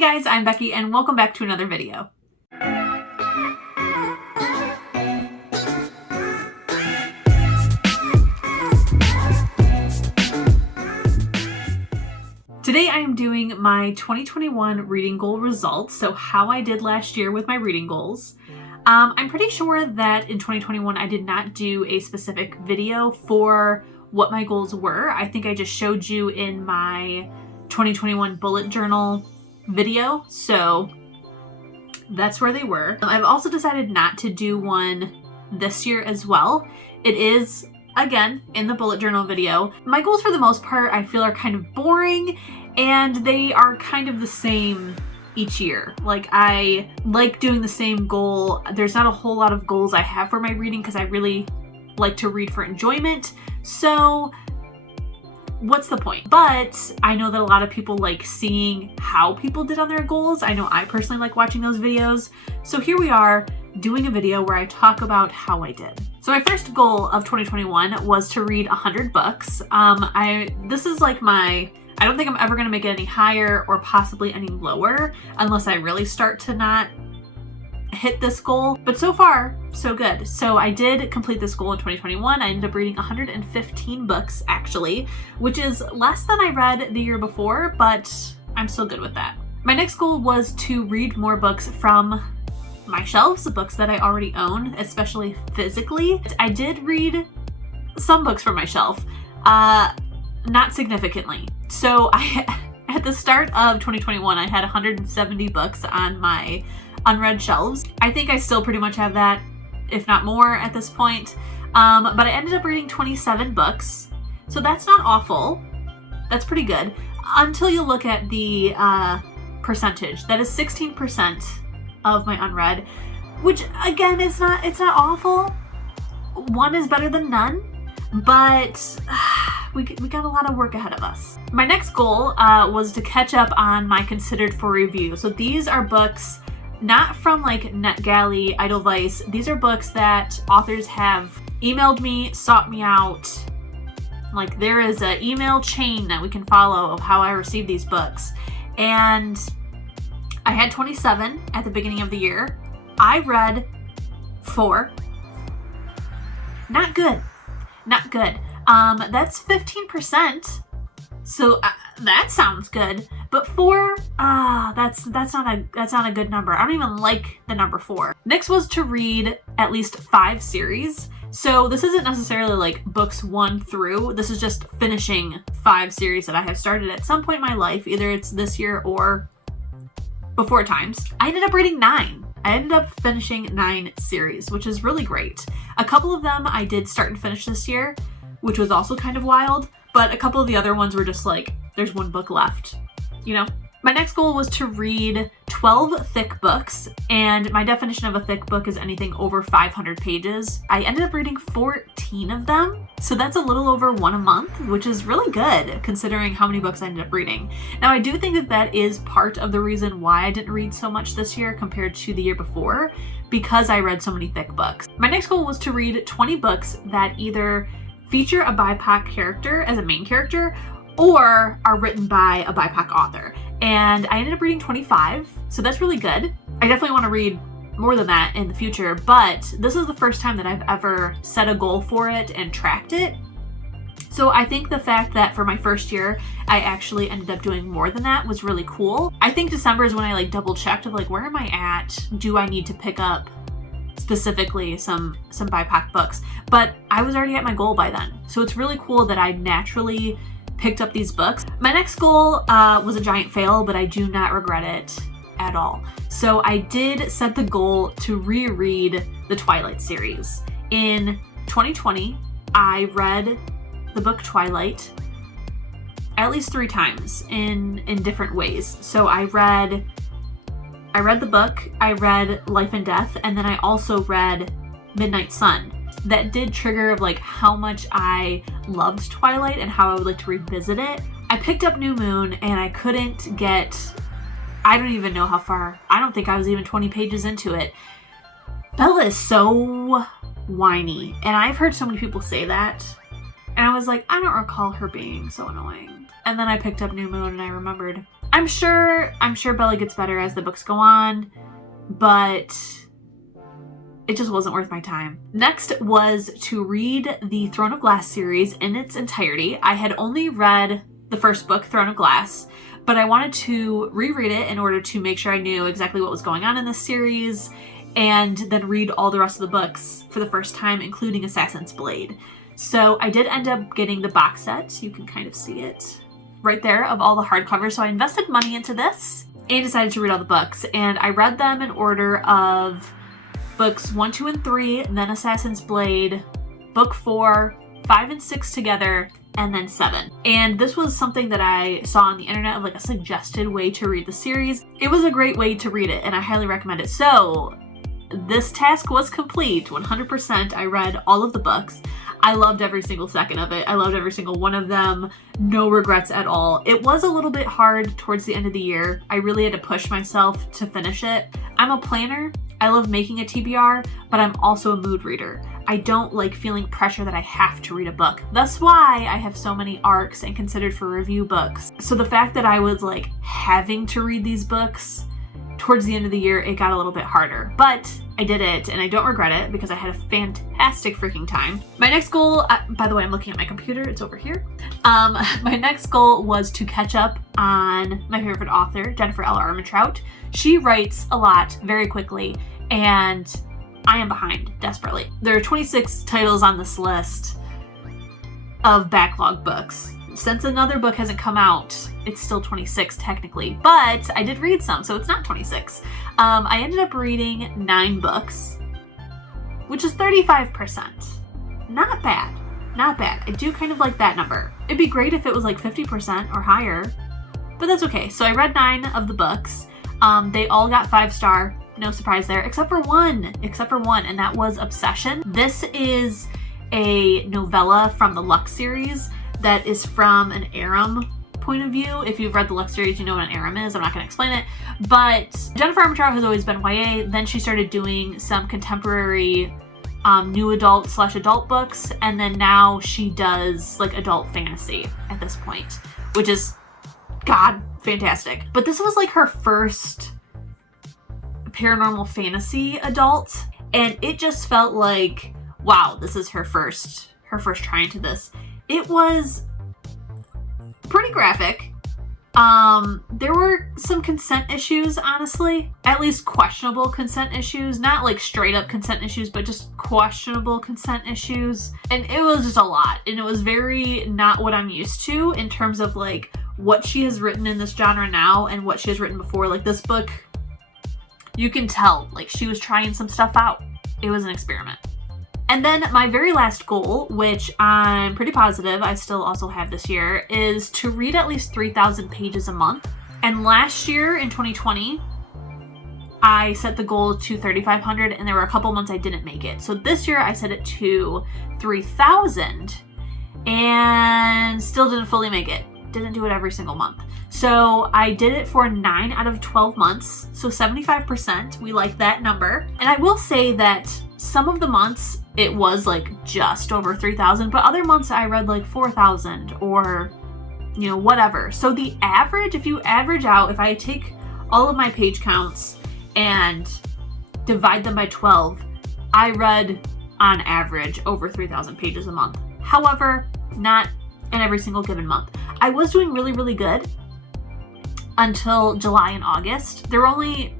Hey guys, I'm Becky and welcome back to another video. Today I am doing my 2021 reading goal results, so how I did last year with my reading goals. I'm pretty sure that in 2021 I did not do a specific video for what my goals were. I think I just showed you in my 2021 bullet journal video, so that's where they were. I've also decided not to do one this year as well. It is, again, in the bullet journal video. My goals for the most part I feel are kind of boring and they are kind of the same each year. Like, I like doing the same goal. There's not a whole lot of goals I have for my reading because I really like to read for enjoyment. So what's the point? But I know that a lot of people like seeing how people did on their goals. I know I personally like watching those videos. So here we are doing a video where I talk about how I did. So my first goal of 2021 was to read 100 books. This is like I don't think I'm ever gonna make it any higher or possibly any lower unless I really start to not hit this goal, but so far so good. So I did complete this goal in 2021. I ended up reading 115 books actually, which is less than I read the year before, but I'm still good with that. My next goal was to read more books from my shelves, the books that I already own, especially physically. I did read some books from my shelf, not significantly. So at the start of 2021, I had 170 books on my unread shelves. I think I still pretty much have that, if not more at this point. But I ended up reading 27 books. So that's not awful. That's pretty good. Until you look at the percentage. That is 16% of my unread, which again, it's not awful. One is better than none, but we got a lot of work ahead of us. My next goal was to catch up on my considered for review. So these are books not from like NetGalley, Edelweiss. These are books that authors have emailed me, sought me out. Like, there is an email chain that we can follow of how I receive these books. And I had 27 at the beginning of the year. I read 4. Not good. Not good. That's 15%. So that sounds good, but 4, that's not a good number. I don't even like the number 4. Next was to read at least 5 series. So this isn't necessarily like books 1 through. This is just finishing 5 series that I have started at some point in my life. Either it's this year or before times. I ended up reading 9. I ended up finishing 9 series, which is really great. A couple of them I did start and finish this year, which was also kind of wild. But a couple of the other ones were just like, there's one book left, you know? My next goal was to read 12 thick books, and my definition of a thick book is anything over 500 pages. I ended up reading 14 of them, so that's a little over 1 a month, which is really good considering how many books I ended up reading. Now, I do think that that is part of the reason why I didn't read so much this year compared to the year before, because I read so many thick books. My next goal was to read 20 books that either feature a BIPOC character as a main character or are written by a BIPOC author. And I ended up reading 25, so that's really good. I definitely want to read more than that in the future, but this is the first time that I've ever set a goal for it and tracked it. So I think the fact that for my first year, I actually ended up doing more than that was really cool. I think December is when I like double checked of like, where am I at? Do I need to pick up specifically some BIPOC books? But I was already at my goal by then. So it's really cool that I naturally picked up these books. My next goal was a giant fail, but I do not regret it at all. So I did set the goal to reread the Twilight series. In 2020, I read the book Twilight at least 3 times in different ways. So I read the book, I read Life and Death, and then I also read Midnight Sun. That did trigger of like how much I loved Twilight and how I would like to revisit it. I picked up New Moon and I couldn't get, I don't even know how far. I don't think I was even 20 pages into it. Bella is so whiny, and I've heard so many people say that, and I was like, I don't recall her being so annoying. And then I picked up New Moon and I remembered I'm sure Bella gets better as the books go on, but it just wasn't worth my time. Next was to read the Throne of Glass series in its entirety. I had only read the first book, Throne of Glass, but I wanted to reread it in order to make sure I knew exactly what was going on in this series, and then read all the rest of the books for the first time, including Assassin's Blade. So I did end up getting the box set. You can kind of see it right there of all the hardcovers. So I invested money into this and decided to read all the books. And I read them in order of books 1, 2, and 3, and then Assassin's Blade, book 4, 5 and 6 together, and then 7. And this was something that I saw on the internet of like a suggested way to read the series. It was a great way to read it, and I highly recommend it. So this task was complete, 100%. I read all of the books. I loved every single second of it. I loved every single one of them. No regrets at all. It was a little bit hard towards the end of the year. I really had to push myself to finish it. I'm a planner. I love making a TBR, but I'm also a mood reader. I don't like feeling pressure that I have to read a book. That's why I have so many ARCs and considered for review books. So the fact that I was like having to read these books towards the end of the year, it got a little bit harder, but I did it and I don't regret it because I had a fantastic freaking time. My next goal, by the way, I'm looking at my computer, it's over here. My next goal was to catch up on my favorite author, Jennifer L Armentrout. She writes a lot very quickly, and I am behind desperately. There are 26 titles on this list of backlog books. Since another book hasn't come out, it's still 26 technically, but I did read some, so it's not 26. I ended up reading 9 books, which is 35%. Not bad. Not bad. I do kind of like that number. It'd be great if it was like 50% or higher, but that's okay. So I read 9 of the books. They all got 5-star. No surprise there, except for one, and that was Obsession. This is a novella from the Lux series that is from an Aram point of view. If you've read the Lux series, you know what an Aram is. I'm not going to explain it, but Jennifer Armentrout has always been YA. Then she started doing some contemporary new adult / adult books, and then now she does like adult fantasy at this point, which is, God, fantastic. But this was like her first paranormal fantasy adult, and it just felt like, wow, this is her first try into this. It was pretty graphic. There were some consent issues, honestly, at least questionable consent issues, not like straight up consent issues, but just questionable consent issues. And it was just a lot, and it was very not what I'm used to in terms of like what she has written in this genre now and what she has written before. Like this book, you can tell like she was trying some stuff out. It was an experiment. And then my very last goal, which I'm pretty positive I still also have this year, is to read at least 3,000 pages a month. And last year in 2020, I set the goal to 3,500, and there were a couple months I didn't make it. So this year I set it to 3,000 and still didn't fully make it. Didn't do it every single month. So I did it for 9 out of 12 months. So 75%, we like that number. And I will say that some of the months it was like just over 3,000, but other months I read like 4,000 or, you know, whatever. So the average, if you average out, if I take all of my page counts and divide them by 12, I read on average over 3,000 pages a month. However, not in every single given month. I was doing really, really good until July and August. There were only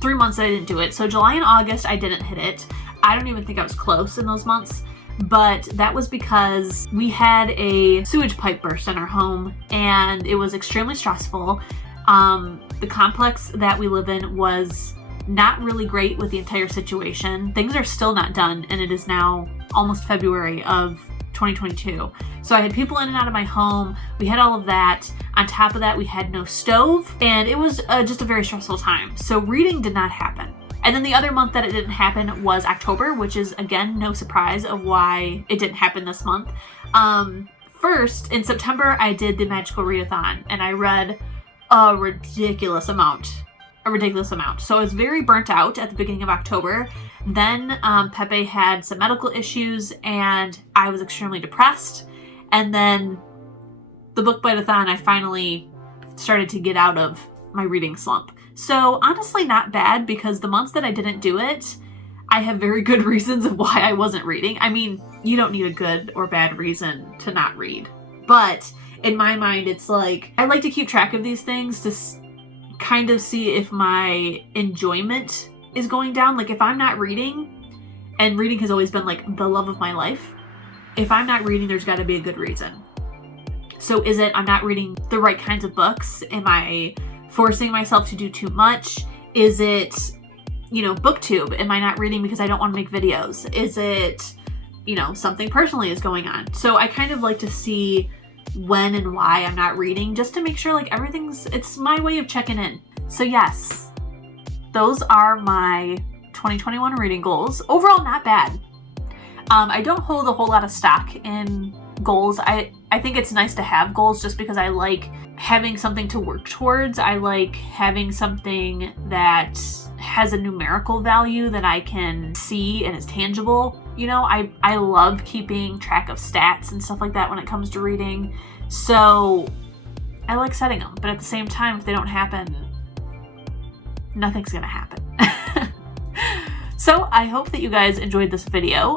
3 months that I didn't do it. So July and August, I didn't hit it. I don't even think I was close in those months, but that was because we had a sewage pipe burst in our home and it was extremely stressful. The complex that we live in was not really great with the entire situation. Things are still not done, and it is now almost February of 2022. So I had people in and out of my home. We had all of that. On top of that, we had no stove, and it was just a very stressful time. So reading did not happen. And then the other month that it didn't happen was October, which is, again, no surprise of why it didn't happen this month. First, in September, I did the Magical Readathon, and I read a ridiculous amount. So I was very burnt out at the beginning of October. Then Pepe had some medical issues, and I was extremely depressed. And then the Book Bite-a-thon, I finally started to get out of my reading slump. So honestly, not bad, because the months that I didn't do it, I have very good reasons of why I wasn't reading. I mean, you don't need a good or bad reason to not read. But in my mind, it's like, I like to keep track of these things to kind of see if my enjoyment is going down. Like if I'm not reading, and reading has always been like the love of my life, if I'm not reading, there's got to be a good reason. So is it I'm not reading the right kinds of books? Am I forcing myself to do too much? Is it, BookTube? Am I not reading because I don't want to make videos? Is it, something personally is going on? So I kind of like to see when and why I'm not reading, just to make sure like it's my way of checking in. So yes, those are my 2021 reading goals. Overall, not bad. I don't hold a whole lot of stock in goals. I think it's nice to have goals just because I like having something to work towards. I like having something that has a numerical value that I can see and is tangible. I love keeping track of stats and stuff like that when it comes to reading. So I like setting them, but at the same time, if they don't happen, nothing's gonna happen. So I hope that you guys enjoyed this video.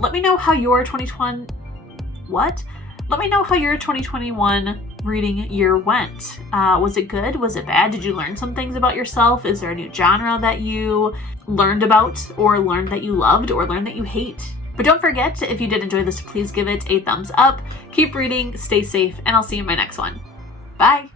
Let me know how your 2021 reading year went. Was it good? Was it bad? Did you learn some things about yourself? Is there a new genre that you learned about, or learned that you loved, or learned that you hate? But don't forget, if you did enjoy this, please give it a thumbs up. Keep reading, stay safe, and I'll see you in my next one. Bye!